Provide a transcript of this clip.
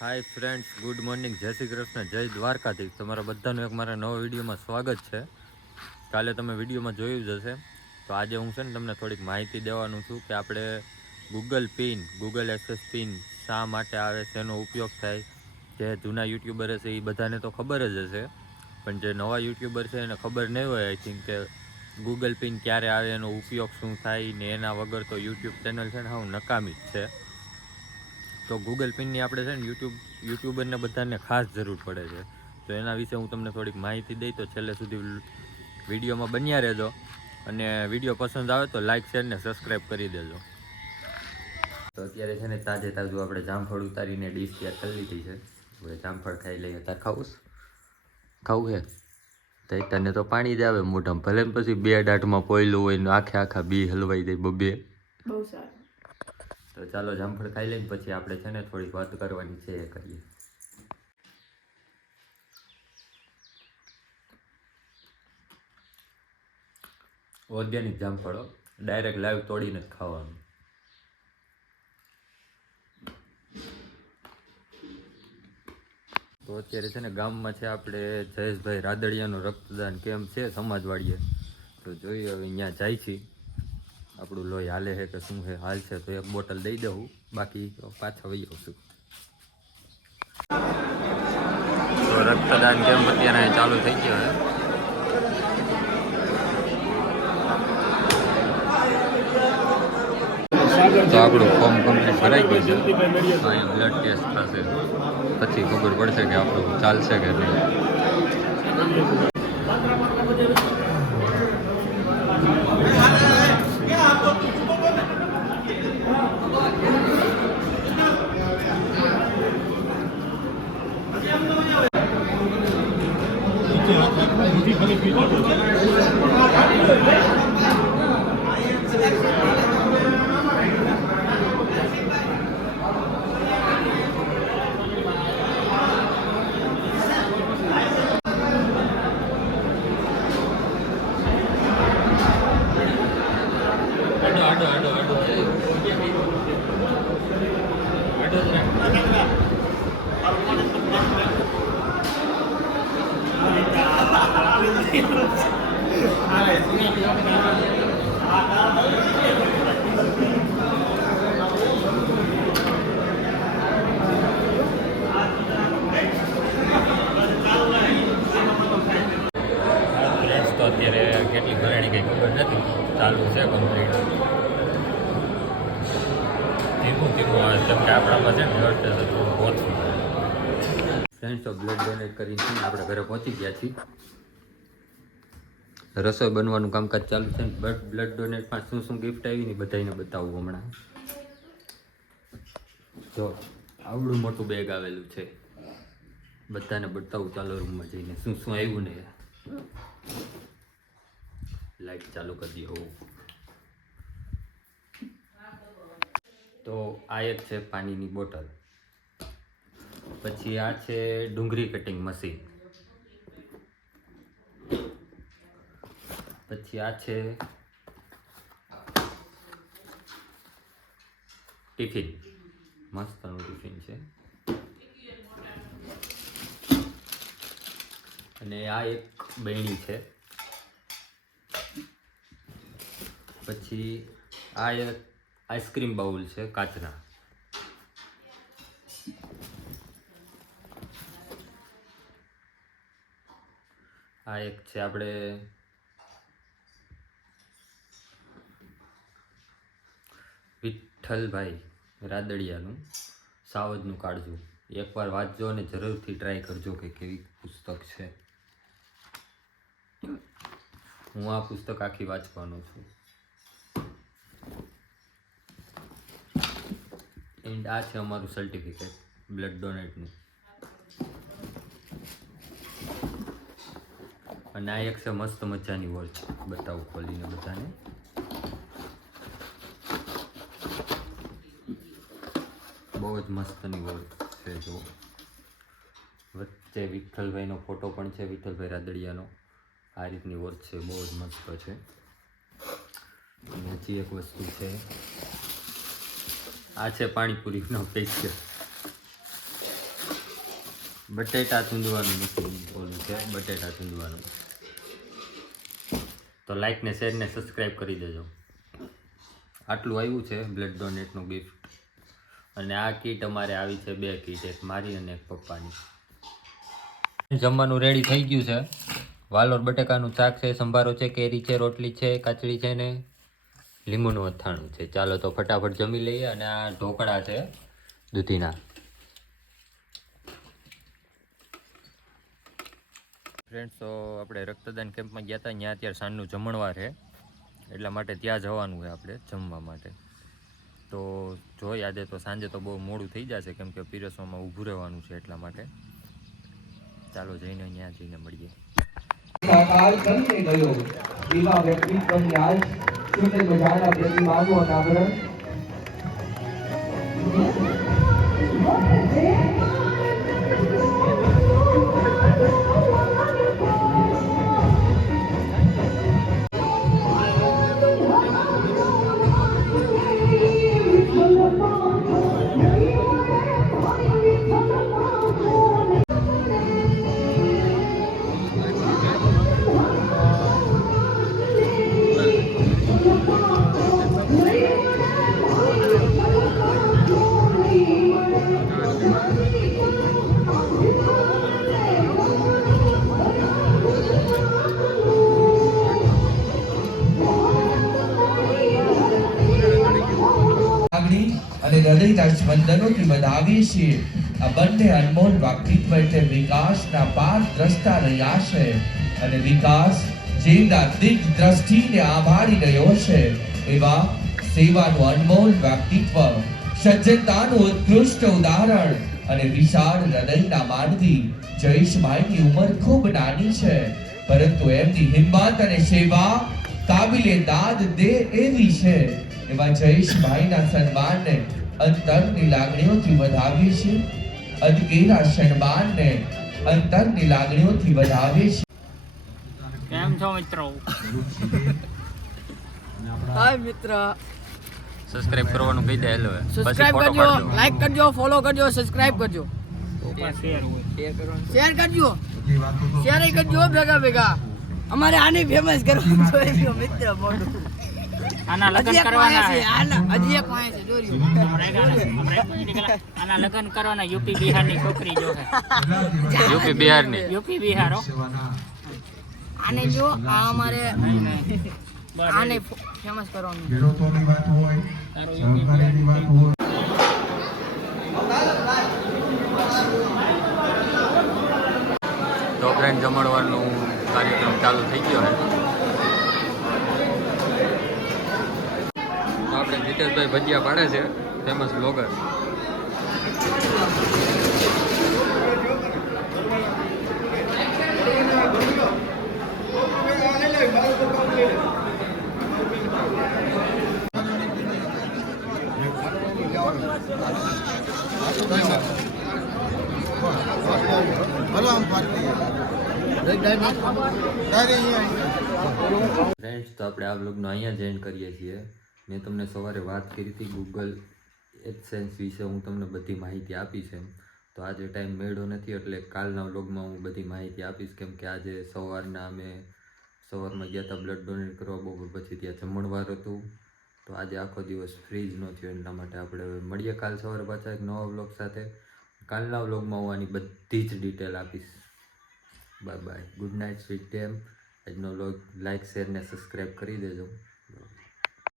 Hi friends, good morning, જય શ્રી કૃષ્ણ, જય દ્વારકાધીશ. તમારા બધાનું એક મારા નવા વિડીયોમાં સ્વાગત છે. કાલે તમે વિડીયોમાં જોયું જ હશે. તો આજે હું છે ને તમને થોડીક માહિતી દેવાનું છું કે આપણે ગૂગલ એક્સેસ પિન શા માટે આવે છે, એનો ઉપયોગ થાય. જે જૂના યુટ્યુબર હશે એ બધાને તો ખબર જ હશે, પણ જે નવા યુટ્યુબર છે એને ખબર નહીં હોય આઈ થિંક કે ગૂગલ પિન ક્યારે આવે, એનો ઉપયોગ શું થાય ને એના વગર તો યુટ્યુબ ચેનલ છે ને હું નકામી જ છે. તો ગૂગલ પિનની આપણે છે ને યુટ્યુબરને બધાને ખાસ જરૂર પડે છે. તો એના વિશે હું તમને થોડીક માહિતી દઈ, તો છેલ્લે સુધી વિડીયોમાં બન્યા રહેજો. અને વિડીયો પસંદ આવે તો લાઇક, શેર ને સબસ્ક્રાઈબ કરી દેજો. તો અત્યારે છે ને તાજે તાજું આપણે જામફળ ઉતારીને ડીશ તૈયાર કરી લીધી છે. હવે જામફળ ખાઈ લઈએ. તાર ખાવું છે તો તને તો પાણી જ આવે મોઢામાં, ભલે ને પછી બે દાંતમાં પોયલું હોય ને આખા બી હલવાઈ જાય બબે. બહુ સારું. તો ચાલો જામફળ ખાઈ લઈને પછી આપણે છે ને થોડીક વાત કરવાની છે એ કરીએ. ઓર્ગેનિક જામફળો ડાયરેક્ટ લાઈવ તોડીને જ ખાવાનું. તો અત્યારે છે ને ગામમાં છે આપણે જયેશભાઈ રાદડિયાનો રક્તદાન કેમ્પ છે સમાજવાડીએ. તો જોઈએ હવે અહીંયા જાય છે, આપણું લોહી હાલે છે કે શું છે. હાલ છે તો એક બોટલ દઈ દઉં, બાકી પાછા વહી આવશું. તો રક્તદાન કેમ્પ અત્યારે ચાલુ થઈ ગયો છે. તો આપણું ફોર્મ કમ્પ્લીટ ભરાઈ ગયું છે. અહીંયા બ્લડ ટેસ્ટ થશે, પછી ખબર પડશે કે આપણું ચાલશે કે નહીં. તો અત્યારે કેટલી ભરાણી કંઈ ખબર નથી, ચાલુ છે કમ્પ્લીટ. ધીમું આવે, કેમ કે આપણામાં છે ને બ્લડ ટેસ્ટ થોડું ઓછું. ફ્રેન્ડ્સ, તો બ્લડ ડોનેટ કરીને આપણે ઘરે પહોંચી ગયા છીએ. રસોઈ બનવાનું કામકાજ ચાલુ છે. બ્લડ ડોનેટમાં શું શું ગિફ્ટ આવી ને બધાને બતાવું હમણાં. જો આવડું મોટું બેગ આવેલું છે, બધાને બતાવું. ચાલો રૂમમાં જઈને શું શું આવ્યું ને. લાઈટ ચાલુ કરી દો. તો આ એક છે પાણીની બોટલ. પછી આ છે ડુંગળી કટિંગ મશીન. પછી આ છે ટિફિન, મસ્તનું ટિફિન છે. અને આ એક બહેણી છે. પછી આ એક આઈસ્ક્રીમ બાઉલ છે કાચના. આ એક છે આપણે વિઠ્ઠલભાઈ રાદડિયાનું સાવજનું કાળજું. એકવાર વાંચજો અને જરૂરથી ટ્રાય કરજો કે કેવી પુસ્તક છે. હું આ પુસ્તક આખી વાંચવાનો છું. એન્ડ આ છે અમારું સર્ટિફિકેટ બ્લડ ડોનેટનું. અને આ એક છે મસ્ત મજાની વોચ, બતાવું ખોલીને બધાને. બહુ જ મસ્તની વોચ છે. જો વચ્ચે વિઠ્ઠલભાઈનો ફોટો પણ છે, વિઠ્ઠલભાઈ રાદડિયાનો. આ રીતની વોચ છે, બહુ જ મસ્ત છે. અને હજી એક વસ્તુ છે, આ છે પાણીપુરીનો પેકેટ. બટેટા ચૂંદવાનું મશીન ઓલું છે, બટેટા ચૂંદવાનું. તો લાઈક ને શેર ને સબસ્ક્રાઈબ કરી દેજો. આટલું આવ્યું છે બ્લડ ડોનેટનું ગિફ્ટ. અને આ કીટ અમારે આવી છે 2 કીટ, એક મારી અને એક પપ્પાની. જમવાનું રેડી થઈ ગયું છે. વાલોર બટેકાનું શાક છે, સંભારો છે, કેરી છે, રોટલી છે, કાચડી છે ને લીંબુનું અથાણું છે. ચાલો તો ફટાફટ જમી લઈએ. અને આ ઢોકળા છે દૂધીના. ફ્રેન્ડ્સ, તો આપણે રક્તદાન કેમ્પમાં ગયા હતા, ત્યાં અત્યારે સાંજનું જમણવાર છે, એટલા માટે ત્યાં જવાનું છે આપણે જમવા માટે. તો જોઈ આજે તો સાંજે તો બહુ મોડું થઈ જશે, કેમ કે પીરસવામાં ઊભું રહેવાનું છે, એટલા માટે ચાલો જઈને ત્યાં જઈને મળીએ. સાકાર કરીને ગયો એવા વ્યક્તિત્વની આજ સુંદર મજાના પ્રતિમાનું અનાવરણ અને હૃદયના સ્પંદનોથી વધાવીએ છીએ. આ બંને અનમોલ વ્યક્તિત્વ એટલે વિકાસના પાર દ્રષ્ટા રહ્યા છે. અને વિકાસ જેમના દિગ દ્રષ્ટિને આભારી રહ્યો છે, એવા સેવાનું અનમોલ વ્યક્તિત્વ, સજ્જનતાનું ઉત્કૃષ્ટ ઉદાહરણ અને વિશાળ હૃદયના માનવી જયેશભાઈની ઉંમર ખૂબ નાની છે, પરંતુ એમની હિંમત અને સેવા કાબિલે દાદ દે એવી છે. એવા જયેશભાઈના સન્માનને અંતરની લાગણીઓથી વધાવીએ છીએ. અદકેરા સન્માનને અંતરની લાગણીઓથી વધાવીએ છીએ. કેમ છો મિત્રો? હાય મિત્ર, સબસ્ક્રાઇબ કરવાનું કહી દે. હેલો સબસ્ક્રાઇબ કરજો, લાઈક કરજો, ફોલો કરજો, સબસ્ક્રાઇબ કરજો, શેર કરજો, શેર કરજો ભેગા ભેગા. અમારે આને ફેમસ કરવાનું છે મિત્ર. મોટું આના લગ્ન કરવાના છે. હજી એક વાય છે જોર્યું. આના લગ્ન કરવાના યુપી બિહારની છોકરી જો છે. યુપી બિહારની. યુપી બિહાર હો. આને જો આ અમારે આને ફેમસ કરવાનું. ખેડૂતોની વાત હોય, સહકારીની વાત હોય. તો ફ્રેન્ડ, જમણવારનું કાર્યક્રમ ચાલુ થઈ ગયો છે. તો આપણે જીતેશભાઈ ભજીયા પાડે છે, ફેમસ બ્લોગર. ફ્રેન્ડ્સ, તો આપણે આ બ્લોગનો અહીંયા જ એન્ડ કરીએ છીએ. મેં તમને સવારે વાત કરી હતી ગૂગલ એડસેન્સ વિશે, હું તમને બધી માહિતી આપીશ એમ. તો આજે ટાઈમ મળ્યો નથી, એટલે કાલના વ્લોગમાં હું બધી માહિતી આપીશ, કેમ કે આજે સવારમાં ગયા હતા બ્લડ ડોનેટ કરવા, બપોર પછી ત્યાં જમણવાર હતું. તો આજે આખો દિવસ ફ્રી જ ન થયો, એટલા માટે આપણે મળીએ કાલ સવારે પાછા એક નવા વ્લોગ સાથે. કાલના વ્લોગમાં હું આની બધી જ ડિટેલ આપીશ. Bye bye, good night, sweet dream. આજનો વ્લોગ લાઈક, શેર ને સબસ્ક્રાઈબ કરી દેજો.